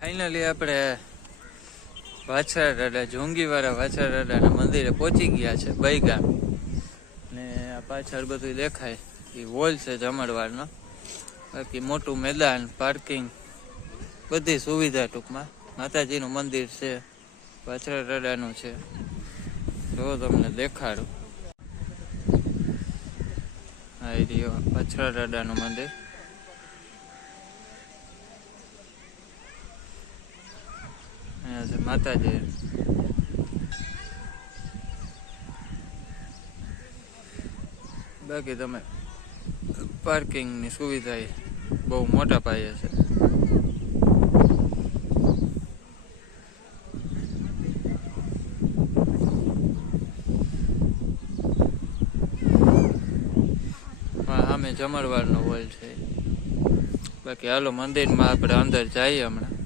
Finally આપણે વાછરાદાદા જોંગીવાળા વાછરાદાદાના મંદિરે પહોંચી ગયા છે બૈગામ ને આ પાછળ બધું દેખાય એ હોલ છે જમણવારનો. બાકી મોટું મેદાન, પાર્કિંગ, બધી સુવિધા ટૂંકમાં. માતાજીનું મંદિર છે, વાછરાદાદાનું છે. જો તમને દેખાડું, આ રહ્યો વાછરાદાદાનું મંદિર. અહીંયા છે માતાજી. બાકી તમે પાર્કિંગની સુવિધા બહુ મોટા પાયે છે. સામે જમણવારનો હોલ છે. બાકી હાલો મંદિરમાં આપણે અંદર જઈએ હમણાં.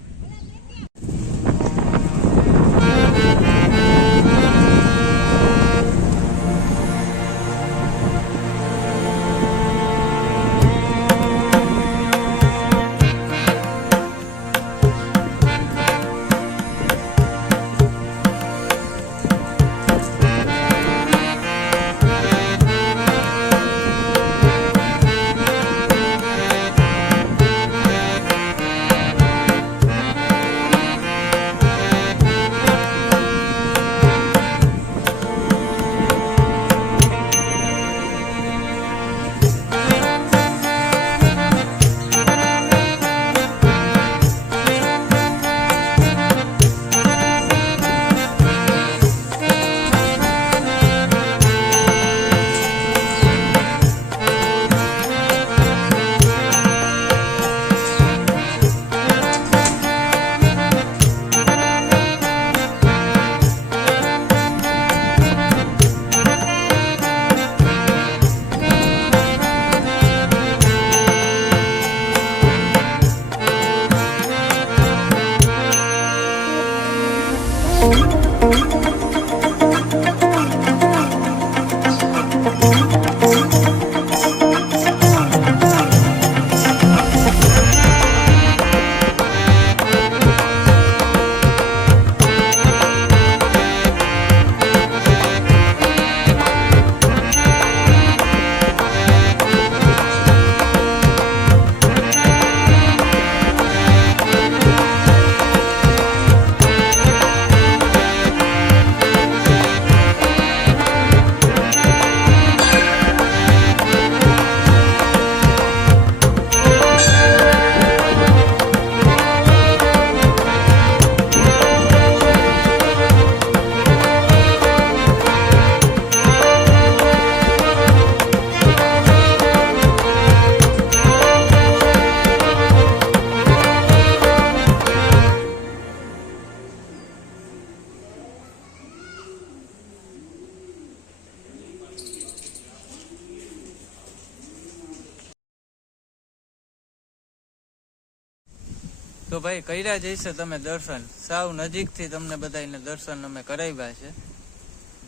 તો ભાઈ કર્યા જઈશે તમે દર્શન, સાવ નજીકથી તમને બધાને દર્શન અમે કરાવ્યા છે.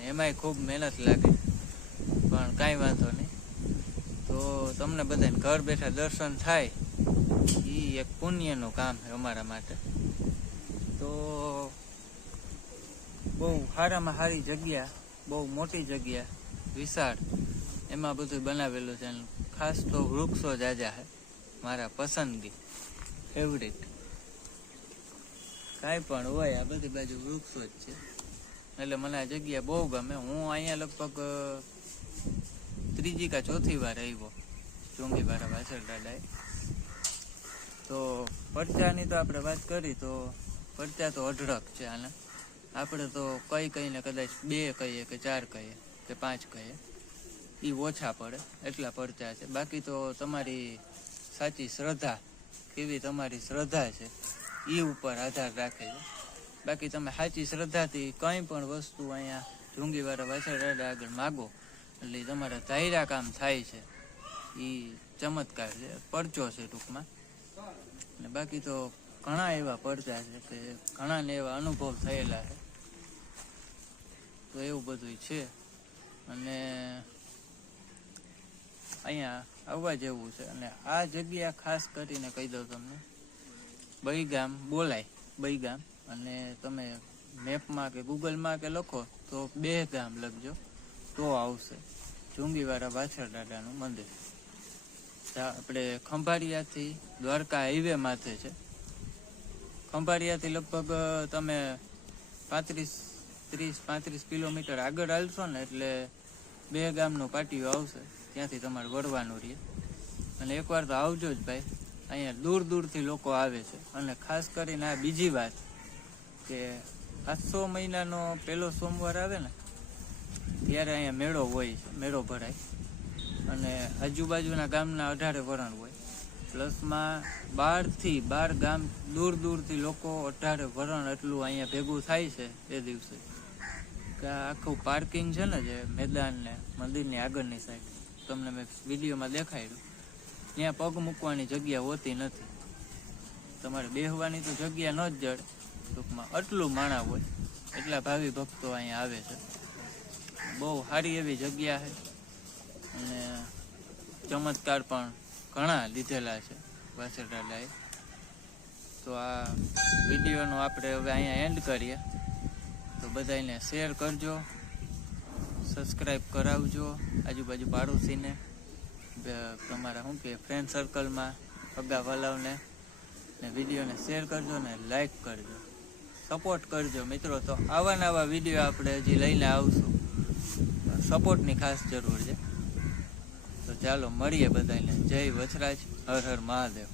એમાંય ખૂબ મહેનત લાગે, પણ કાંઈ વાંધો નહીં. તો તમને બધાને ઘર બેઠા દર્શન થાય એ એક પુણ્યનું કામ છે અમારા માટે. તો બહુ સારામાં સારી જગ્યા, બહુ મોટી જગ્યા, વિશાળ, એમાં બધું બનાવેલું છે. ખાસ તો વૃક્ષો જાજા છે મારા પસંદગી, ફેવરિટ. કાંઈ પણ હોય આ બધી બાજુ વૃક્ષો જ છે, એટલે મને આ જગ્યા બહુ ગમે. હું અહીંયા લગભગ ત્રીજી કા ચોથી વાર આવ્યો જોંગીવાળા વાછરાદાદાએ. તો પરચાની તો આપણે વાત કરી તો પરચા તો અઢળક છે આને. આપણે તો કહીને કદાચ 2 કહીએ કે 4 કહીએ કે 5 કહીએ, એ ઓછા પડે એટલા પરચા છે. બાકી તો તમારી સાચી શ્રદ્ધા, કેવી તમારી શ્રદ્ધા છે એ ઉપર આધાર રાખે છે. બાકી તમે સાચી શ્રદ્ધાથી કંઈ પણ વસ્તુ અહીંયા જોંગીવાળા વાછરાદાદા આગળ માગો એટલે તમારા ધાર્યા કામ થાય છે. એ ચમત્કાર છે, પરચો છે ટૂંકમાં. અને બાકી તો ઘણા એવા પરચા છે કે ઘણાને એવા અનુભવ થયેલા છે. તો એવું બધું છે. અને અહીંયા આવવા જેવું છે. અને આ જગ્યા ખાસ કરીને કહી દઉં તમને, બૈગામ બોલાય બૈગામ, અને તમે મેપમાં કે ગૂગલમાં કે લખો તો 2 ગામ લખજો તો આવશે ચુંગીવાળા વાછળ દાદાનું મંદિર. આપણે ખંભાળિયાથી દ્વારકા હાઈવે માથે છે. ખંભાળિયાથી લગભગ તમે 30-35 કિલોમીટર આગળ હાલશો ને એટલે 2 ગામનું પાટિયું આવશે, ત્યાંથી તમારે વળવાનું રહે. અને એકવાર તો આવજો જ ભાઈ, અહીંયા દૂર દૂરથી લોકો આવે છે. અને ખાસ કરીને આ બીજી વાત કે 700 મહિનાનો પહેલો સોમવાર આવે ને ત્યારે અહીંયા મેળો હોય છે, મેળો ભરાય. અને આજુબાજુના ગામના 18 વરણ હોય, પ્લસમાં 12 ગામ દૂર દૂરથી લોકો 18 વરણ એટલું અહીંયા ભેગું થાય છે એ દિવસે. કે આખું પાર્કિંગ છે ને જે મેદાન ને મંદિરની આગળની સાઈડ તમને મેં વિડીયોમાં દેખાડ્યું, ત્યાં પગ મૂકવાની જગ્યા હોતી નથી, તમારે બેસવાની તો જગ્યા ન જ જડે. ટૂંકમાં આટલું માણા હોય, એટલા ભાવિ ભક્તો અહીંયા આવે છે. બહુ સારી એવી જગ્યા છે અને ચમત્કાર પણ ઘણા લીધેલા છે વાછળ દાદાએ. તો આ વિડીયોનો આપણે હવે અહીંયા એન્ડ કરીએ. તો બધાને શેર કરજો, સબસ્ક્રાઈબ કરાવજો, આજુબાજુ પાડોશીને, તમારા શું કે ફ્રેન્ડ સર્કલમાં અગા વાલાવને ને વિડીયોને શેર કરજો ને લાઈક કરજો, સપોર્ટ કરજો મિત્રો. તો આવા નવા વિડીયો આપણે હજી લઈને આવશું, સપોર્ટની ખાસ જરૂર છે. તો ચાલો મળીએ બધાને. જય વછરાજ, હર હર મહાદેવ.